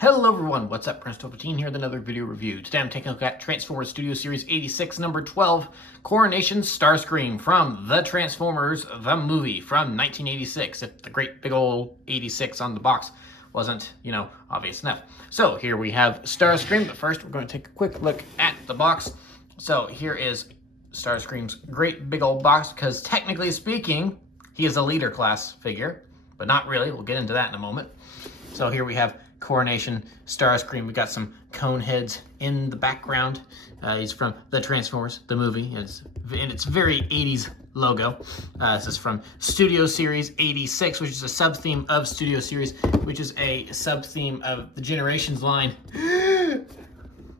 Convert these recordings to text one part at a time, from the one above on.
Hello everyone, what's up? Prince Palpatine here with another video review. Today I'm taking a look at Transformers Studio Series 86, number 12, Coronation Starscream from The Transformers, the movie from 1986. If the great big old 86 on the box wasn't, obvious enough. So here we have Starscream, but first we're going to take a quick look at the box. So here is Starscream's great big old box, because technically speaking, he is a leader class figure, but not really. We'll get into that in a moment. So here we have Coronation Starscream. We got some cone heads in the background. He's from The Transformers, the movie. And it's very 80s logo. This is from Studio Series 86, which is a sub-theme of Studio Series, which is a sub-theme of the Generations line.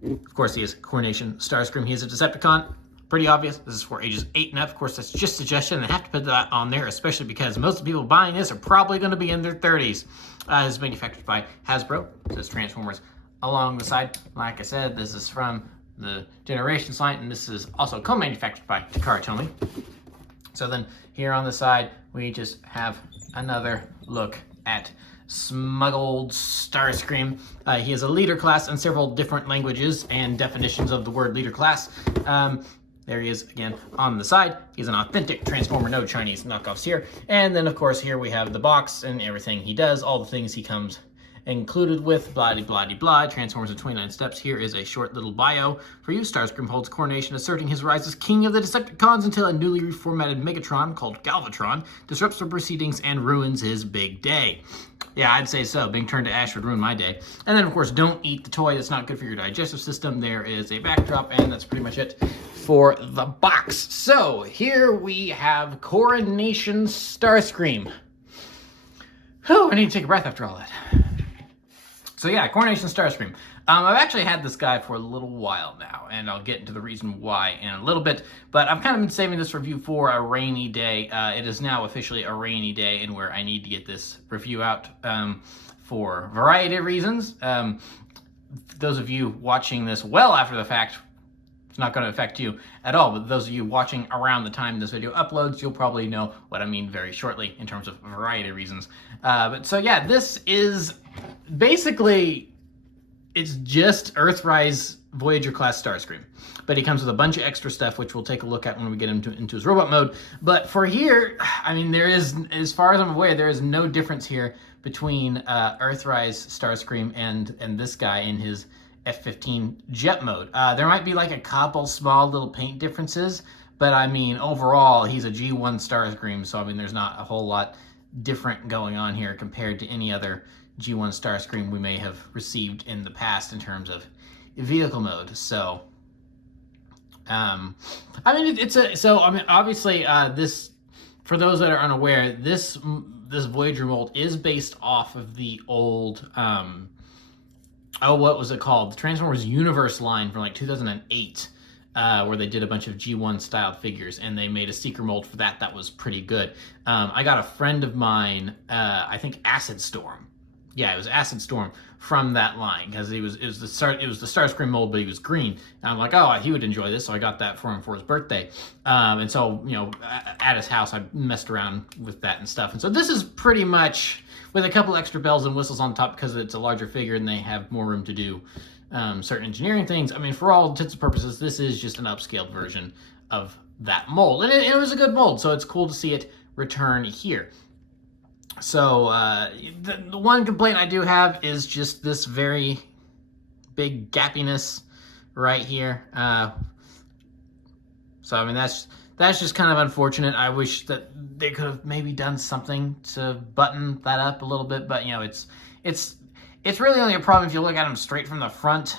Of course, he is Coronation Starscream. He is a Decepticon. Pretty obvious. This is for ages 8 and up. Of course, that's just a suggestion. I have to put that on there, especially because most of the people buying this are probably going to be in their 30s. It's manufactured by Hasbro. It says Transformers along the side. Like I said, this is from the Generations line, and this is also co-manufactured by Takara Tomy. So then here on the side, we just have another look at smuggled Starscream. He is a leader class in several different languages and definitions of the word leader class. There he is again on the side. He's an authentic Transformer, no Chinese knockoffs here. And then, of course, here we have the box and everything he does, all the things he comes included with, blah-de-blah-de-blah. Transformers in 29 steps. Here is a short little bio for you. Starscream holds Coronation, asserting his rise as king of the Decepticons until a newly reformatted Megatron called Galvatron disrupts the proceedings and ruins his big day. Yeah, I'd say so. Being turned to ash would ruin my day. And then, of course, don't eat the toy. That's not good for your digestive system. There is a backdrop, and that's pretty much it for the box. So here we have Coronation Starscream. Whew, I need to take a breath after all that. So yeah, Coronation Starscream. I've actually had this guy for a little while now, and I'll get into the reason why in a little bit, but I've kind of been saving this review for a rainy day. It is now officially a rainy day, and where I need to get this review out for a variety of reasons. Those of you watching this well after the fact, it's not going to affect you at all, but those of you watching around the time this video uploads, you'll probably know what I mean very shortly in terms of a variety of reasons. But so yeah, this is basically, it's just Earthrise Voyager class Starscream, but he comes with a bunch of extra stuff, which we'll take a look at when we get him into his robot mode. But for here, I mean, there is, as far as I'm aware, there is no difference here between Earthrise Starscream and this guy in his F-15 jet mode. There might be like a couple small little paint differences, but I mean, overall, he's a G1 Starscream, so I mean, there's not a whole lot different going on here compared to any other G1 Starscream we may have received in the past in terms of vehicle mode. So, I mean, obviously, this, for those that are unaware, this Voyager mold is based off of the old, what was it called? The Transformers Universe line from like 2008, where they did a bunch of G1 styled figures, and they made a Seeker mold for that. That was pretty good. I got a friend of mine, I think Acid Storm. Yeah, it was Acid Storm from that line, because it was the Starscream mold, but he was green. And I'm like, oh, he would enjoy this, so I got that for him for his birthday. And so, at his house, I messed around with that and stuff. And so this is pretty much with a couple extra bells and whistles on top, because it's a larger figure and they have more room to do certain engineering things. I mean, for all intents and purposes, this is just an upscaled version of that mold. And it was a good mold, so it's cool to see it return here. So the one complaint I do have is just this very big gappiness right here. So I mean, that's just kind of unfortunate. I wish that they could have maybe done something to button that up a little bit, but it's really only a problem if you look at them straight from the front.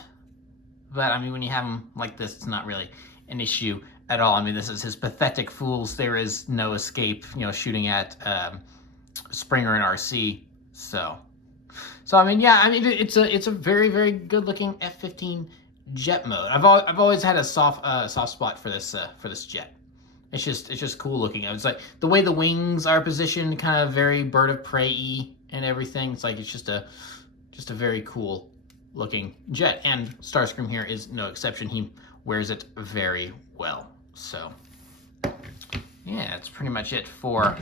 But I mean, when you have them like this, it's not really an issue at all. I mean, this is his pathetic fools. There is no escape, shooting at Springer and RC. So I mean, yeah, I mean, it's a very, very good looking F-15 jet mode. I've always had a soft spot for this jet. It's just cool looking. It's like the way the wings are positioned, kind of very Bird of Prey-y and everything. It's like it's just a very cool looking jet, and Starscream here is no exception. He wears it very well. So yeah, that's pretty much it for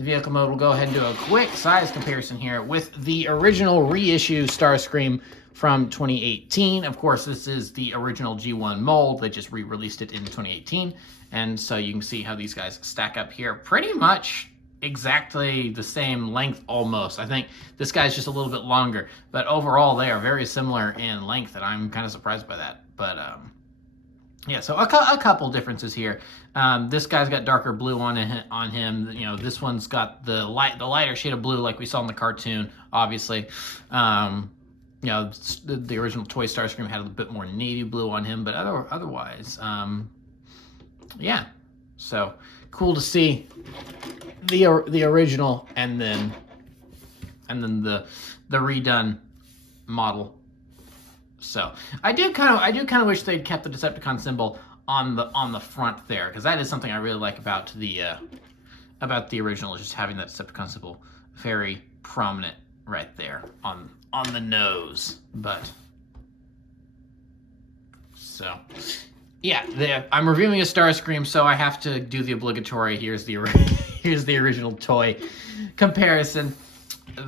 the vehicle mode, we'll go ahead and do a quick size comparison here with the original reissue Starscream from 2018. Of course, this is the original G1 mold. They just re-released it in 2018. And so you can see how these guys stack up here. Pretty much exactly the same length almost. I think this guy's just a little bit longer, but overall they are very similar in length, and I'm kind of surprised by that. But yeah, so a couple differences here. This guy's got darker blue on him. You know, this one's got the lighter shade of blue like we saw in the cartoon, obviously. You know, the original toy Starscream had a bit more navy blue on him, but otherwise, yeah. So cool to see the original and then the redone model. So I do kind of wish they'd kept the Decepticon symbol on the front there, because that is something I really like about the original, just having that Decepticon symbol very prominent right there on the nose. But so yeah, I'm reviewing a Starscream, so I have to do the obligatory here's the original toy comparison.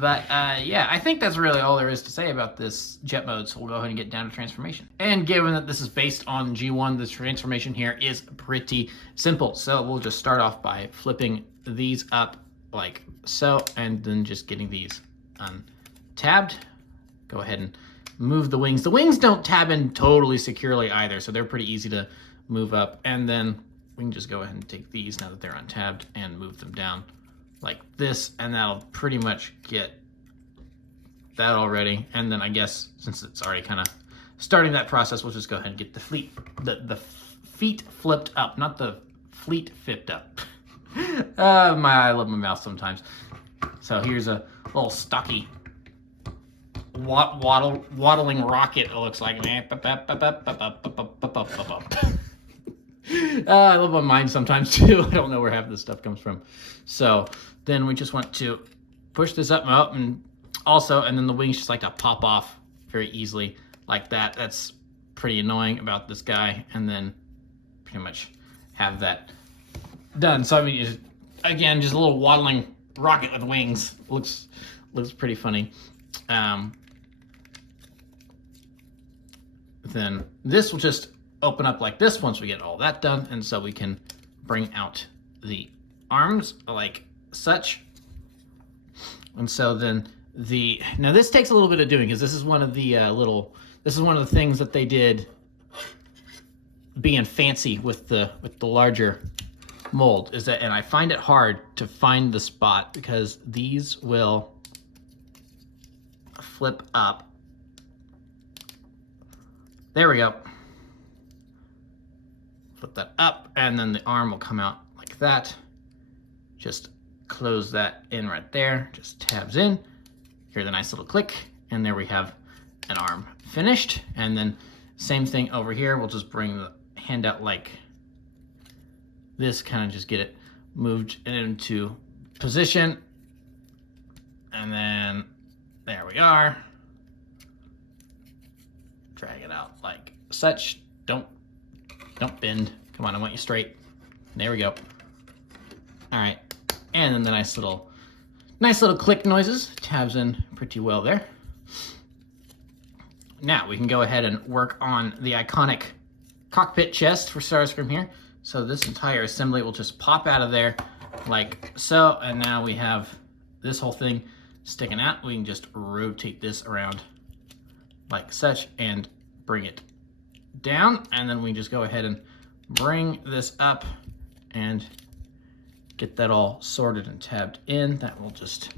But yeah, I think that's really all there is to say about this jet mode, so we'll go ahead and get down to transformation. And given that this is based on G1, the transformation here is pretty simple. So we'll just start off by flipping these up like so, and then just getting these untabbed. Go ahead and move the wings. The wings don't tab in totally securely either, so they're pretty easy to move up. And then we can just go ahead and take these now that they're untabbed and move them down like this, and that'll pretty much get that already. And then I guess since it's already kind of starting that process, we'll just go ahead and get the feet flipped up, not the fleet flipped up. I love my mouth sometimes. So here's a little stocky waddling rocket, it looks like. I love my mind sometimes too. I don't know where half this stuff comes from. So then we just want to push this up and up, and also, and then the wings just like to pop off very easily like that. That's pretty annoying about this guy. And then pretty much have that done. So I mean, again, just a little waddling rocket with wings. Looks pretty funny. Then this will just open up like this once we get all that done, and so we can bring out the arms like such. And so then now this takes a little bit of doing, because this is one of the things that they did being fancy with the larger mold, is that, and I find it hard to find the spot because these will flip up. There we go. Flip that up, and then the arm will come out like that. Just close that in right there, just tabs in. Hear the nice little click, and there we have an arm finished. And then same thing over here, we'll just bring the hand out like this, kind of just get it moved into position. And then there we are. Drag it out like such. Don't bend. Come on, I want you straight. There we go. All right, and then the nice little click noises. Tabs in pretty well there. Now we can go ahead and work on the iconic cockpit chest for Starscream here. So this entire assembly will just pop out of there like so, and now we have this whole thing sticking out. We can just rotate this around like such and bring it down, and then we just go ahead and bring this up and get that all sorted and tabbed in. That will just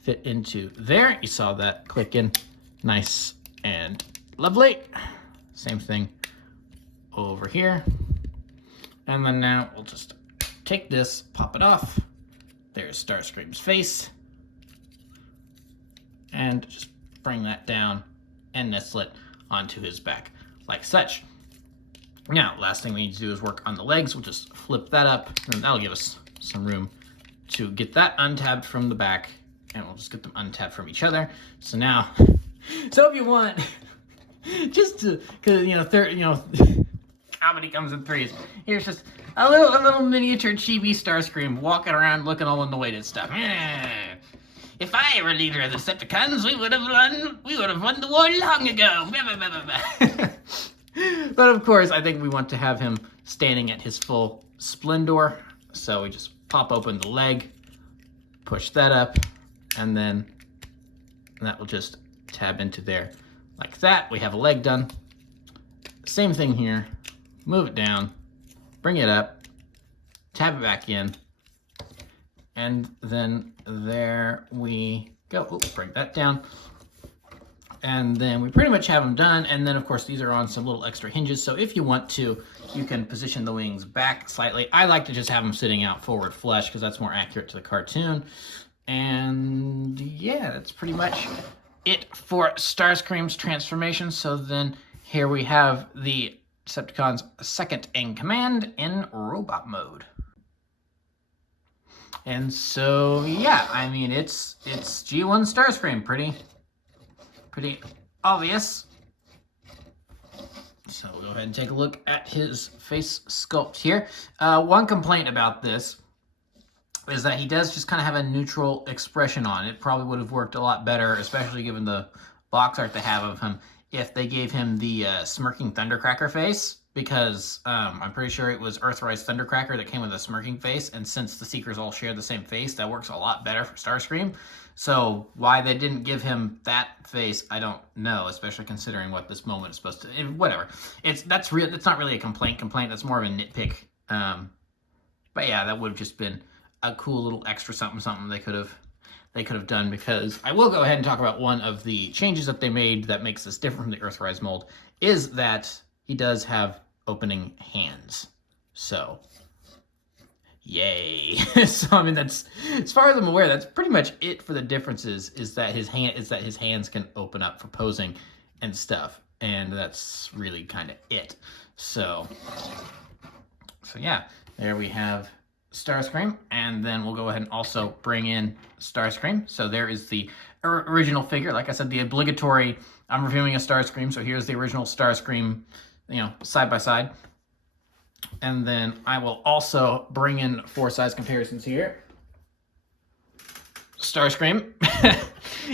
fit into there. You saw that click in nice and lovely. Same thing over here. And then now we'll just take this, pop it off. There's Starscream's face. And just bring that down and nestle it onto his back like such. Now, last thing we need to do is work on the legs. We'll just flip that up, and that'll give us some room to get that untabbed from the back, and we'll just get them untabbed from each other. So now, so if you want, just to, cause Comedy comes in threes. Here's just a little miniature chibi Starscream walking around looking all annoyed and stuff. If I were leader of the Decepticons, we would have won the war long ago. But of course, I think we want to have him standing at his full splendor. So we just pop open the leg, push that up, and then that will just tab into there like that. We have a leg done. Same thing here. Move it down, bring it up, tab it back in, and then there we go. Oops, bring that down. And then we pretty much have them done. And then, of course, these are on some little extra hinges. So if you want to, you can position the wings back slightly. I like to just have them sitting out forward flush because that's more accurate to the cartoon. And yeah, that's pretty much it for Starscream's transformation. So then here we have the Decepticons second in command in robot mode. And so, yeah, I mean, it's G1 Starscream, pretty obvious. So we'll go ahead and take a look at his face sculpt here. One complaint about this is that he does just kind of have a neutral expression on it. Probably would have worked a lot better, especially given the box art they have of him, if they gave him the smirking Thundercracker face, because I'm pretty sure it was Earthrise Thundercracker that came with a smirking face, and since the Seekers all share the same face, that works a lot better for Starscream. So why they didn't give him that face, I don't know, especially considering what this moment is supposed to... whatever. It's not really a complaint. That's more of a nitpick. But yeah, that would have just been a cool little extra something they could have done, because I will go ahead and talk about one of the changes that they made that makes this different from the Earthrise mold, is that he does have opening hands. So, yay. So, I mean, that's, as far as I'm aware, that's pretty much it for the differences, is that his hands can open up for posing and stuff. And that's really kind of it. So yeah, there we have Starscream, and then we'll go ahead and also bring in Starscream. So there is the original figure. Like I said, the obligatory, I'm reviewing a Starscream, so here's the original Starscream, side by side. And then I will also bring in 4 size comparisons here. Starscream.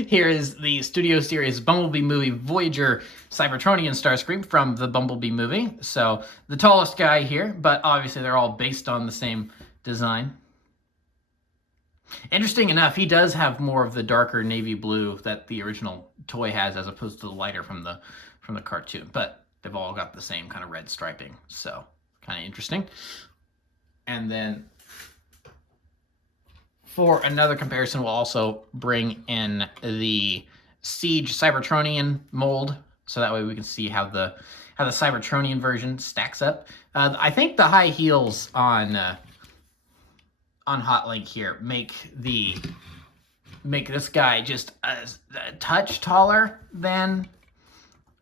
Here is the Studio Series Bumblebee movie Voyager Cybertronian Starscream from the Bumblebee movie. So the tallest guy here, but obviously they're all based on the same design. Interesting enough, he does have more of the darker navy blue that the original toy has, as opposed to the lighter from the cartoon. But they've all got the same kind of red striping, so kind of interesting. And then for another comparison, we'll also bring in the Siege Cybertronian mold, so that way we can see how the Cybertronian version stacks up. I think the high heels on Hotlink here make this guy just a touch taller than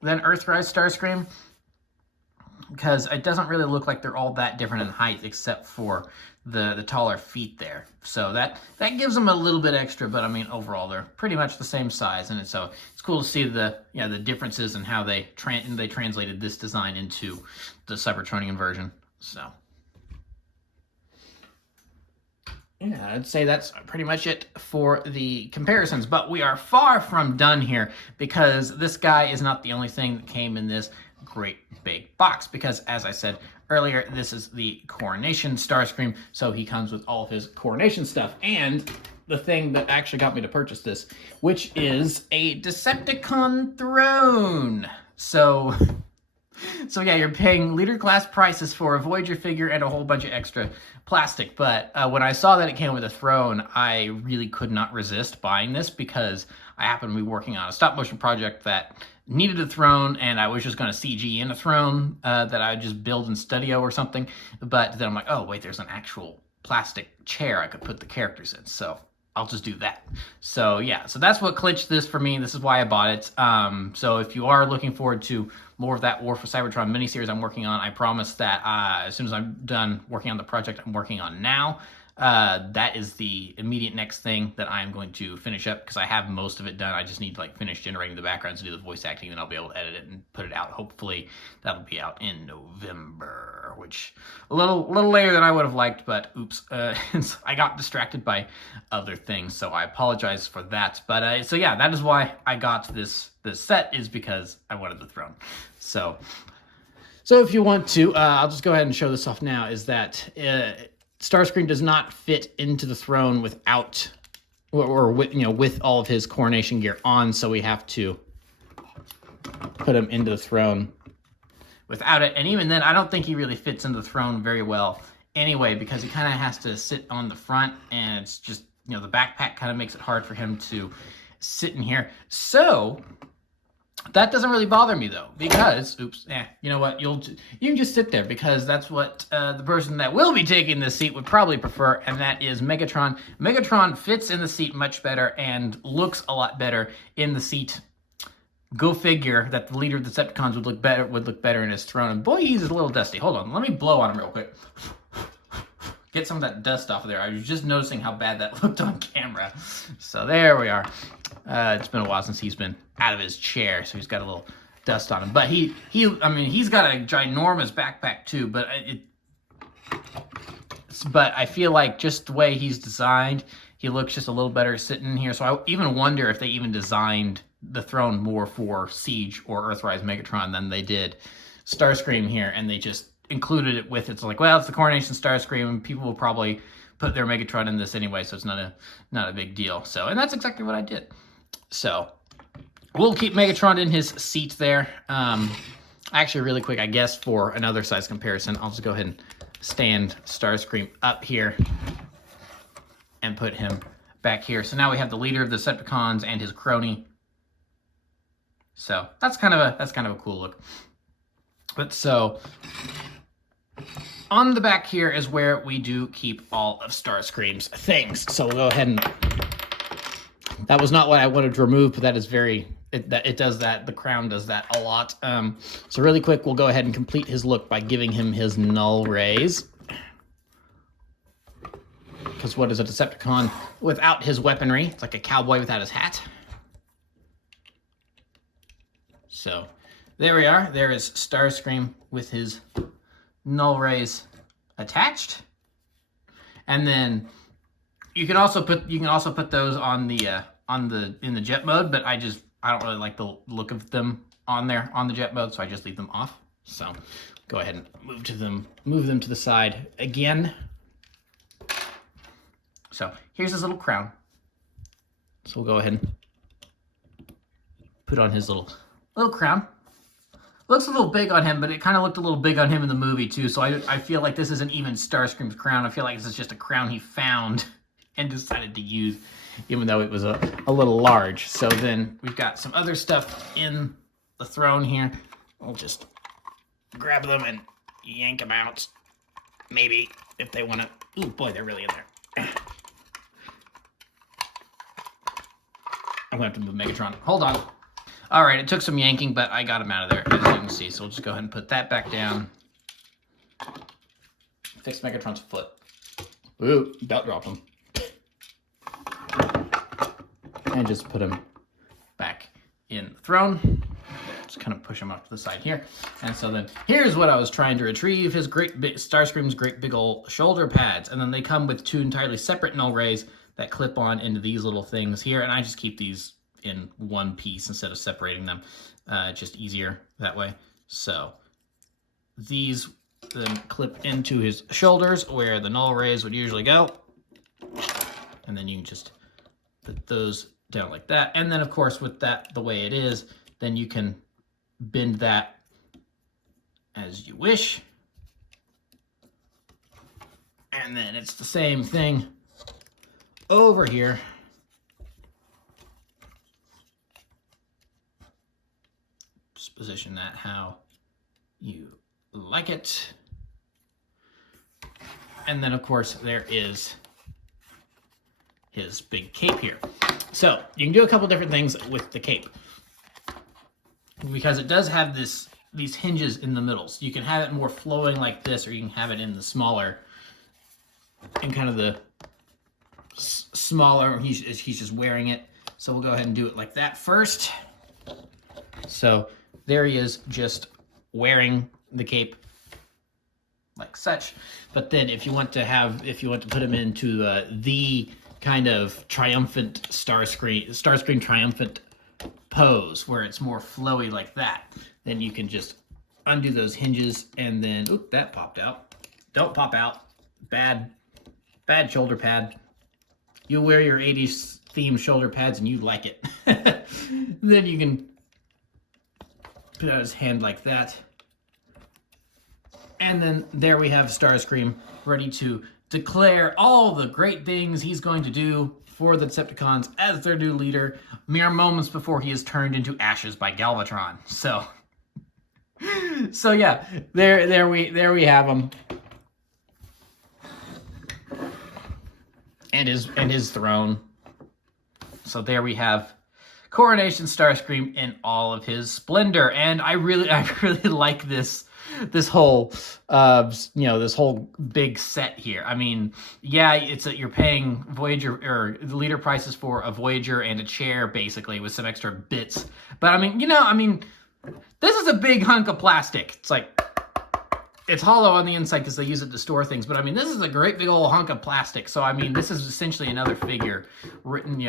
Earthrise Starscream, because it doesn't really look like they're all that different in height, except for the taller feet there. So that gives them a little bit extra, but I mean, overall they're pretty much the same size, and so it's cool to see the differences in how they translated this design into the Cybertronian version. So yeah, I'd say that's pretty much it for the comparisons, but we are far from done here, because this guy is not the only thing that came in this great big box, because as I said earlier, this is the Coronation Starscream, so he comes with all of his Coronation stuff, and the thing that actually got me to purchase this, which is a Decepticon throne. So yeah, you're paying leader class prices for a Voyager figure and a whole bunch of extra plastic. But when I saw that it came with a throne, I really could not resist buying this, because I happened to be working on a stop motion project that needed a throne, and I was just going to CG in a throne that I would just build in Studio or something. But then I'm like, oh wait, there's an actual plastic chair I could put the characters in, so I'll just do that. So yeah, so that's what clinched this for me. This is why I bought it. So if you are looking forward to more of that War for Cybertron miniseries I'm working on, I promise that as soon as I'm done working on the project I'm working on now, that is the immediate next thing that I'm going to finish up because I have most of it done. I just need to like finish generating the backgrounds to do the voice acting, and I'll be able to edit it and put it out. Hopefully that'll be out in November, which a little later than I would have liked, but oops, I got distracted by other things, so I apologize for that. But so yeah, that is why I got this set, is because I wanted the throne. So if you want to, I'll just go ahead and show this off now, is that Starscream does not fit into the throne without, or with, with all of his coronation gear on, so we have to put him into the throne without it. And even then, I don't think he really fits into the throne very well anyway, because he kind of has to sit on the front, and it's just, the backpack kind of makes it hard for him to sit in here. So that doesn't really bother me though, because you know what, you can just sit there, because that's what the person that will be taking this seat would probably prefer, and that is Megatron. Megatron fits in the seat much better and looks a lot better in the seat. Go figure that the leader of the Decepticons would look better in his throne. And boy, he's a little dusty. Hold on, let me blow on him real quick. Get some of that dust off of there. I was just noticing how bad that looked on camera. So there we are. It's been a while since he's been out of his chair, so he's got a little dust on him. But I mean, he's got a ginormous backpack too. But I feel like just the way he's designed, he looks just a little better sitting here. So I even wonder if they even designed the throne more for Siege or Earthrise Megatron than they did Starscream here, and they just included it with it's like, well, it's the Coronation Starscream, and people will probably put their Megatron in this anyway, so it's not a big deal. So, and that's exactly what I did. So we'll keep Megatron in his seat there. Actually, really quick, I guess for another size comparison, I'll just go ahead and stand Starscream up here and put him back here. So now we have the leader of the Decepticons and his crony. So that's kind of a cool look. But so on the back here is where we do keep all of Starscream's things. So we'll go ahead and, that was not what I wanted to remove, but that is it does that. The crown does that a lot. So really quick, we'll go ahead and complete his look by giving him his null rays. Because what is a Decepticon without his weaponry? It's like a cowboy without his hat. So there we are. There is Starscream with his null rays attached. And then you can also put those on the in the jet mode, but I don't really like the look of them on there on the jet mode, so I just leave them off. So go ahead and move them to the side again. So here's his little crown. So we'll go ahead and put on his little crown. Looks a little big on him, but it kind of looked a little big on him in the movie too. So I feel like this isn't even Starscream's crown. I feel like this is just a crown he found and decided to use, even though it was a little large. So then we've got some other stuff in the throne here. I'll just grab them and yank them out. Maybe if they want to. Ooh, boy, they're really in there. I'm going to have to move Megatron. Hold on. All right, it took some yanking, but I got him out of there, as you can see. So we'll just go ahead and put that back down. Fix Megatron's foot. Ooh, belt dropped him. And just put him back in the throne. Just kind of push him up to the side here. And so then here's what I was trying to retrieve, his Starscream's great big old shoulder pads. And then they come with two entirely separate null rays that clip on into these little things here. And I just keep these in one piece instead of separating them. Just easier that way. So these then clip into his shoulders where the null rays would usually go. And then you can just put those down like that. And then of course with that the way it is, then you can bend that as you wish. And then it's the same thing over here. Just position that how you like it. And then of course there is his big cape here. So you can do a couple different things with the cape, because it does have these hinges in the middle. So you can have it more flowing like this, or you can have it in the smaller, in kind of smaller. He's just wearing it. So we'll go ahead and do it like that first. So there he is, just wearing the cape like such. But then if you want to put him into the kind of triumphant Starscream triumphant pose where it's more flowy like that, then you can just undo those hinges and then, oop, that popped out. Don't pop out. Bad shoulder pad. You wear your 80s themed shoulder pads and you like it. Then you can put out his hand like that. And then there we have Starscream ready to declare all the great things he's going to do for the Decepticons as their new leader, mere moments before he is turned into ashes by Galvatron. So yeah, there we have him. And his throne. So there we have Coronation Starscream in all of his splendor, and I really like this whole this whole big set here. I mean, yeah, you're paying Voyager or the leader prices for a Voyager and a chair basically with some extra bits, but I mean, this is a big hunk of plastic. It's like, it's hollow on the inside because they use it to store things, but I mean, this is a great big old hunk of plastic. So I mean, this is essentially another figure written,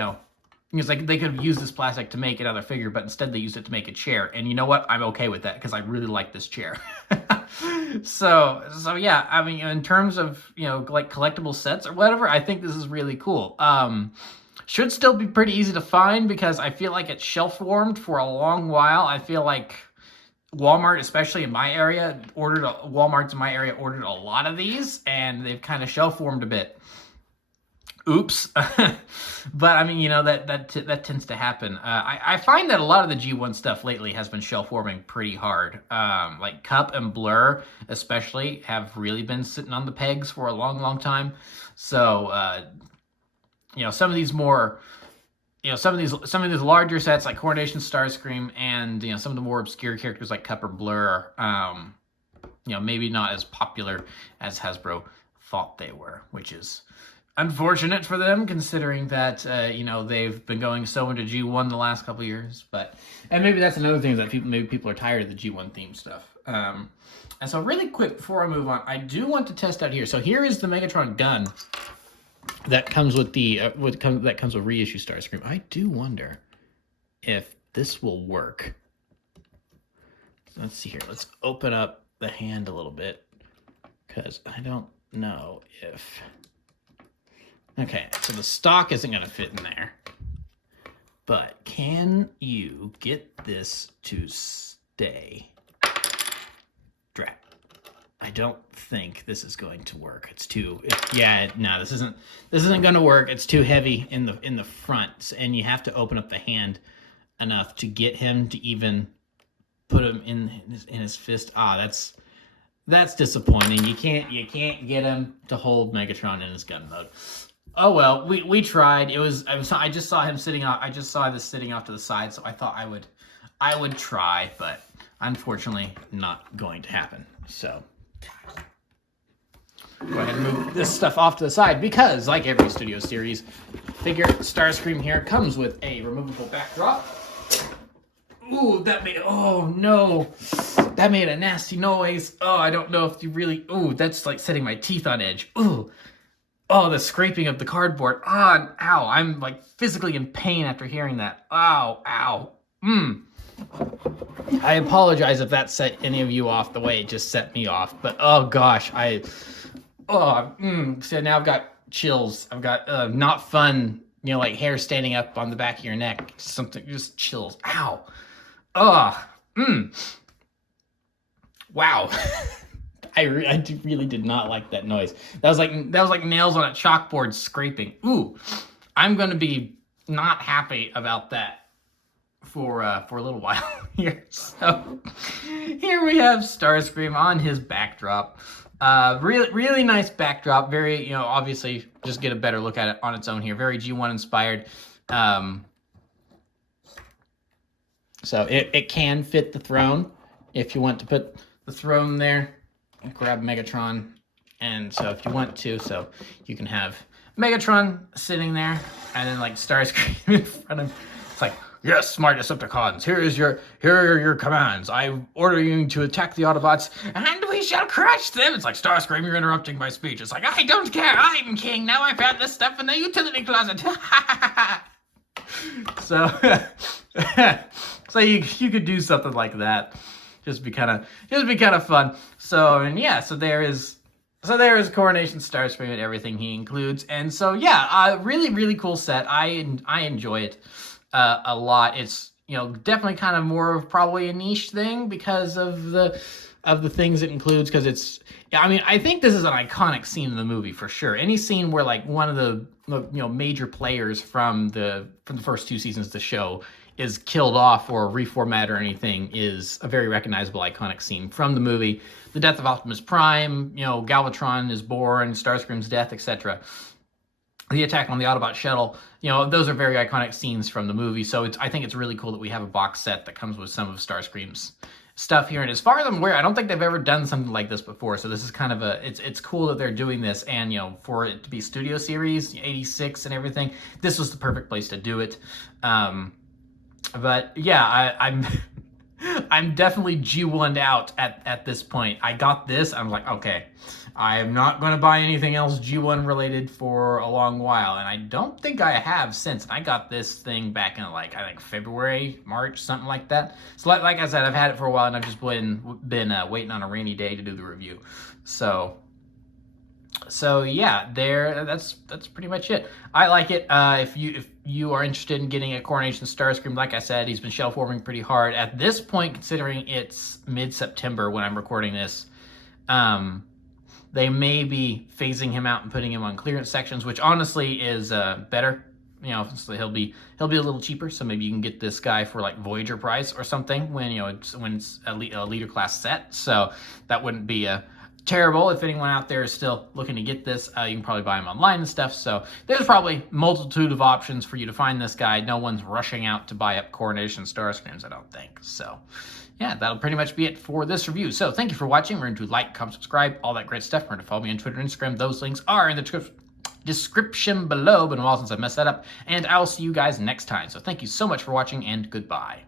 it's like they could have used this plastic to make another figure, but instead they used it to make a chair. And you know what? I'm okay with that because I really like this chair. So yeah, I mean, in terms of, like collectible sets or whatever, I think this is really cool. Should still be pretty easy to find because I feel like it's shelf warmed for a long while. I feel like Walmart, especially in my area, Walmart's in my area ordered a lot of these, and they've kind of shelf warmed a bit. Oops. But I mean, that tends to happen. I find that a lot of the G1 stuff lately has been shelf warming pretty hard. Like Cup and Blur especially have really been sitting on the pegs for a long time. So some of these more, some of these larger sets like Coronation Starscream and some of the more obscure characters like Cup or Blur, maybe not as popular as Hasbro thought they were, which is unfortunate for them, considering that they've been going so into G1 the last couple of years. And maybe that's another thing, is that people are tired of the G1 theme stuff. And so really quick before I move on, I do want to test out here. So here is the Megatron gun that comes with that comes with reissue Starscream. I do wonder if this will work. Let's see here. Let's open up the hand a little bit because I don't know if. Okay, so the stock isn't going to fit in there. But can you get this to stay? Drat. I don't think this is going to work. This isn't going to work. It's too heavy in the front, and you have to open up the hand enough to get him to even put him in his fist. That's disappointing. You can't get him to hold Megatron in his gun mode. Oh well, we tried. I just saw him sitting off. I just saw this sitting off to the side, so I thought I would try, but unfortunately not going to happen. So go ahead and move this stuff off to the side because, like every Studio Series figure, Starscream here comes with a removable backdrop. Ooh, that made a nasty noise. Oh, I don't know if you really. Ooh, that's like setting my teeth on edge. Ooh. Oh, the scraping of the cardboard. Ah, ow. I'm like physically in pain after hearing that. Ow, ow. I apologize if that set any of you off the way it just set me off. But oh gosh, so now I've got chills. I've got not fun, like hair standing up on the back of your neck. Something, just chills. Ow. Wow. I really did not like that noise. That was like nails on a chalkboard scraping. Ooh, I'm gonna be not happy about that for a little while here. So here we have Starscream on his backdrop. Really nice backdrop. Very, obviously just get a better look at it on its own here. Very G1 inspired. So it can fit the throne if you want to put the throne there. Grab Megatron, and so if you want to, so you can have Megatron sitting there, and then like Starscream in front of him. It's like, yes, smart Decepticons, here are your commands. I order you to attack the Autobots, and we shall crush them. It's like, Starscream, you're interrupting my speech. It's like, I don't care, I'm king. Now I found this stuff in the utility closet. So, so you could do something like that. Just be kind of fun. So, and yeah, so there is Coronation Starscream and everything he includes. And so, yeah, really, really cool set. I enjoy it a lot. It's, you know, definitely kind of more of probably a niche thing because of the things it includes. Because it's, I mean, I think this is an iconic scene in the movie for sure. Any scene where like one of the, you know, major players from the first 2 seasons of the show is killed off or reformatted or anything is a very recognizable, iconic scene from the movie. The death of Optimus Prime, you know, Galvatron is born, Starscream's death, etc. The attack on the Autobot shuttle, you know, those are very iconic scenes from the movie. So I think it's really cool that we have a box set that comes with some of Starscream's stuff here. And as far as I'm aware, I don't think they've ever done something like this before. So this is kind of it's cool that they're doing this. And, you know, for it to be Studio Series, 86 and everything, this was the perfect place to do it. But yeah, I'm definitely G1'd out at this point. I got this. I'm like, okay, I am not going to buy anything else G1 related for a long while, and I don't think I have since. And I got this thing back in like I think February, March, something like that. So like I said, I've had it for a while, and I've just been waiting on a rainy day to do the review. So yeah, that's pretty much it. I like it. If you are interested in getting a Coronation Starscream, like I said, he's been shelf warming pretty hard at this point, considering it's mid-September when I'm recording this. They may be phasing him out and putting him on clearance sections, which honestly is better. You know, so he'll be a little cheaper. So maybe you can get this guy for like Voyager price or something when it's a leader class set. So that wouldn't be terrible. If anyone out there is still looking to get this, you can probably buy them online and stuff. So there's probably multitude of options for you to find this guy. No one's rushing out to buy up Coronation Starscreams, I don't think. So yeah, that'll pretty much be it for this review. So thank you for watching. Remember to like, comment, subscribe, all that great stuff. Remember to follow me on Twitter and Instagram. Those links are in the description below. Been a while since I messed that up. And I'll see you guys next time. So thank you so much for watching, and goodbye.